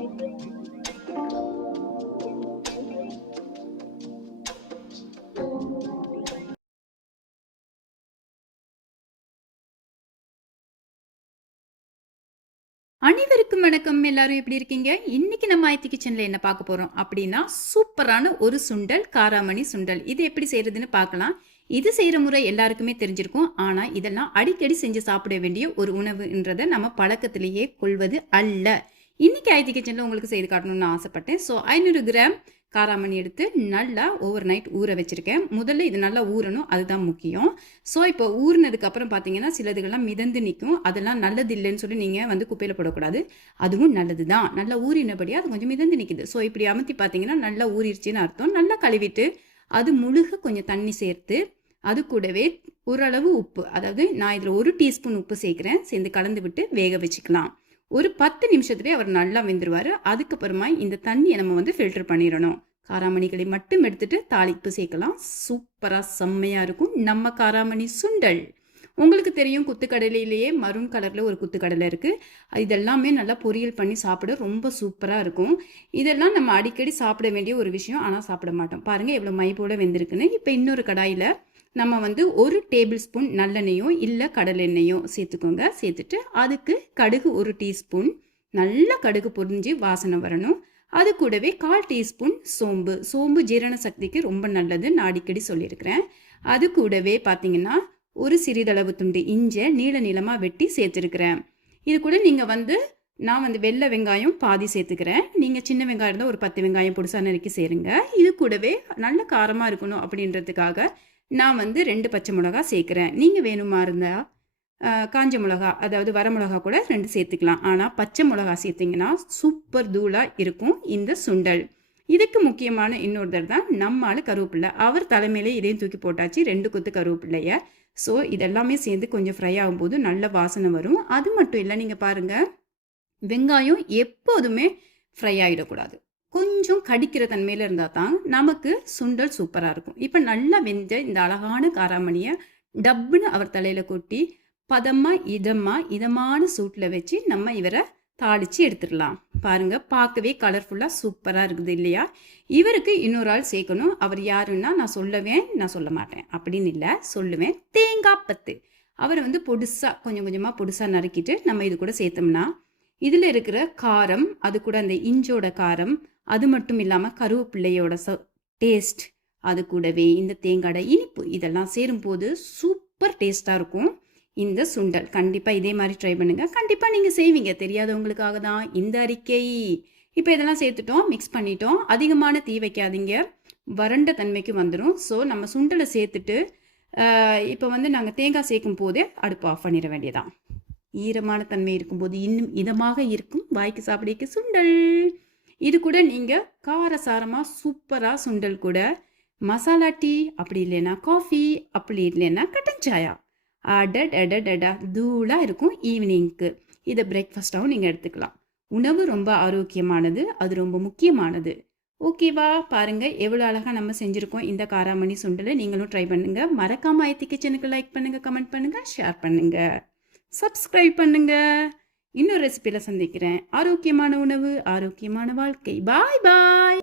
அனைவருக்கும் வணக்கம். எல்லாரும் எப்படி இருக்கீங்க? இன்னைக்கு நம்ம ஆயத்தி கிச்சன்ல என்ன பார்க்க போறோம் அப்படின்னா, சூப்பரான ஒரு சுண்டல், காராமணி சுண்டல். இது எப்படி செய்யறதுன்னு பார்க்கலாம். இது செய்யற முறை எல்லாருக்குமே தெரிஞ்சிருக்கும். ஆனா இதெல்லாம் அடிக்கடி செஞ்சு சாப்பிட வேண்டிய ஒரு உணவுன்றதை நம்ம பழக்கத்திலேயே கொள்வது அல்ல. இன்னைக்கு ஆயத்தி கிச்சன்ல உங்களுக்கு செய்து காட்டணும்னு ஆசைப்பட்டேன். ஸோ 500 கிராம் காராமணி எடுத்து நல்லா ஓவர் நைட் ஊற வச்சுருக்கேன். முதல்ல இது நல்லா ஊறணும், அதுதான் முக்கியம். ஸோ இப்போ ஊறினதுக்கப்புறம் பார்த்தீங்கன்னா சிலதுகள்லாம் மிதந்து நிற்கும். அதெல்லாம் நல்லது இல்லைன்னு சொல்லி நீங்கள் வந்து குப்பையில் போடக்கூடாது. அதுவும் நல்லது தான். நல்லா ஊறினபடியாக அது கொஞ்சம் மிதந்து நிற்குது. ஸோ இப்படி அமர்த்தி பார்த்தீங்கன்னா நல்லா ஊறிடுச்சின்னு அர்த்தம். நல்லா கழுவிட்டு அது முழுக கொஞ்சம் தண்ணி சேர்த்து அது கூடவே ஓரளவு உப்பு, அதாவது நான் இதில் 1 டீஸ்பூன் உப்பு சேர்க்குறேன், சேர்ந்து கலந்து விட்டு வேக வச்சுக்கலாம். ஒரு 10 நிமிஷத்துலேயே அவர் நல்லா வெந்துருவார். அதுக்கப்புறமா இந்த தண்ணியை நம்ம வந்து ஃபில்டர் பண்ணிடணும். காராமணிகளை மட்டும் எடுத்துட்டு தாளிப்பு சேர்க்கலாம். சூப்பராக செம்மையாக இருக்கும் நம்ம காராமணி சுண்டல். உங்களுக்கு தெரியும், குத்துக்கடலையிலேயே மரூன் கலரில் ஒரு குத்துக்கடலை இருக்குது. இதெல்லாமே நல்லா பொரியல் பண்ணி சாப்பிட ரொம்ப சூப்பராக இருக்கும். இதெல்லாம் நம்ம அடிக்கடி சாப்பிட வேண்டிய ஒரு விஷயம், ஆனால் சாப்பிட மாட்டோம். பாருங்கள் எவ்வளோ மை போல வெந்திருக்குன்னு. இப்போ இன்னொரு கடாயில் நம்ம வந்து 1 டேபிள் ஸ்பூன் நல்லெண்ணெயோ இல்லை கடலெண்ணெயோ சேர்த்துக்கோங்க. சேர்த்துட்டு அதுக்கு கடுகு 1 டீஸ்பூன், நல்லா கடுகு பொரிஞ்சு வாசனை வரணும். அது கூடவே 1/4 டீஸ்பூன் சோம்பு ஜீரண சக்திக்கு ரொம்ப நல்லது, நான் அடிக்கடி சொல்லியிருக்கிறேன். அது கூடவே பார்த்தீங்கன்னா ஒரு சிறிதளவு துண்டு இஞ்சை நீள நீளமாக வெட்டி சேர்த்துருக்கிறேன். இது கூட நீங்கள் வந்து நான் வந்து வெள்ளை வெங்காயம் பாதி சேர்த்துக்கிறேன். நீங்கள் சின்ன வெங்காயம் இருந்தால் ஒரு 10 வெங்காயம் பொடிசா நறுக்கி சேருங்க. இது கூடவே நல்ல காரமாக இருக்கணும் அப்படின்றதுக்காக நான் வந்து 2 பச்சை மிளகா சேர்க்குறேன். நீங்கள் வேணுமா இருந்தால் காஞ்ச மிளகா, அதாவது வரமிளகா கூட 2 சேர்த்துக்கலாம். ஆனால் பச்சை மிளகா சேர்த்திங்கன்னா சூப்பர் தூளாக இருக்கும் இந்த சுண்டல். இதுக்கு முக்கியமான இன்னொருத்தர் தான் நம்மால் கருவேப்பில்லை. அவர் தலைமையிலே இதையும் தூக்கி போட்டாச்சு, 2 கொத்து கருவேப்பில்லையை. ஸோ இதெல்லாமே சேர்ந்து கொஞ்சம் ஃப்ரை ஆகும்போது நல்ல வாசனை வரும். அது மட்டும் இல்லை, நீங்கள் பாருங்கள், வெங்காயம் எப்போதுமே ஃப்ரை ஆகிடக்கூடாது. கொஞ்சம் கடிக்கிற தன்மையில் இருந்தால் தான் நமக்கு சுண்டல் சூப்பராக இருக்கும். இப்போ நல்லா வெந்த இந்த அழகான காராமணியை டப்புன்னு அவர் தலையில் கொட்டி இதமான சூட்டில் வச்சு நம்ம இவரை தாளித்து எடுத்துடலாம். பாருங்கள், பார்க்கவே கலர்ஃபுல்லாக சூப்பராக இருக்குது இல்லையா? இவருக்கு இன்னொரு ஆள் சேர்க்கணும். அவர் யாருன்னா நான் சொல்ல மாட்டேன் அப்படின்னு இல்லை, சொல்லுவேன். தேங்காய் பத்து. அவர் வந்து கொஞ்சம் கொஞ்சமாக பொடுசாக நறுக்கிட்டு நம்ம இது கூட சேர்த்தோம்னா இதில் இருக்கிற காரம், அது கூட அந்த இஞ்சோட காரம், அது மட்டும் இல்லாமல் கருவேப்பிள்ளையோட டேஸ்ட், அது கூடவே இந்த தேங்காயோட இனிப்பு, இதெல்லாம் சேரும்போது சூப்பர் டேஸ்ட்டாக இருக்கும் இந்த சுண்டல். கண்டிப்பாக இதே மாதிரி ட்ரை பண்ணுங்கள். கண்டிப்பாக நீங்கள் செய்வீங்க, தெரியாதவங்களுக்காக தான் இந்த அறிக்கை. இப்போ இதெல்லாம் சேர்த்துட்டோம், மிக்ஸ் பண்ணிட்டோம். அதிகமான தீ வைக்காதீங்க, வறண்ட தன்மைக்கு வந்துடும். ஸோ நம்ம சுண்டலை சேர்த்துட்டு இப்போ வந்து நாங்கள் தேங்காய் சேர்க்கும் போதே அடுப்பு ஆஃப் பண்ணிட வேண்டியதான். ஈரமான தன்மை இருக்கும்போது இன்னும் இதமாக இருக்கும் வாய்க்கு சாப்பிடிக்க சுண்டல். இது கூட நீங்கள் காரசாரமாக சூப்பராக சுண்டல் கூட மசாலா டீ, அப்படி இல்லைன்னா காஃபி, அப்படி இல்லைன்னா கட்டன் சாயா, அடடடடா தூளாக இருக்கும் ஈவினிங்க்கு. இதை பிரேக்ஃபாஸ்ட்டாகவும் நீங்கள் எடுத்துக்கலாம். உணவு ரொம்ப ஆரோக்கியமானது, அது ரொம்ப முக்கியமானது. ஓகேவா? பாருங்கள் எவ்வளோ அழகாக நம்ம செஞ்சுருக்கோம் இந்த காராமணி சுண்டலை. நீங்களும் ட்ரை பண்ணுங்கள். மறக்காமல் ஆயத்தி கிச்சனுக்கு லைக் பண்ணுங்கள், கமெண்ட் பண்ணுங்கள், ஷேர் பண்ணுங்கள், சப்ஸ்கிரைப் பண்ணுங்கள். இன்னொரு ரெசிபியில் சந்திக்கிறேன். ஆரோக்கியமான உணவு, ஆரோக்கியமான வாழ்க்கை. பாய் பாய்.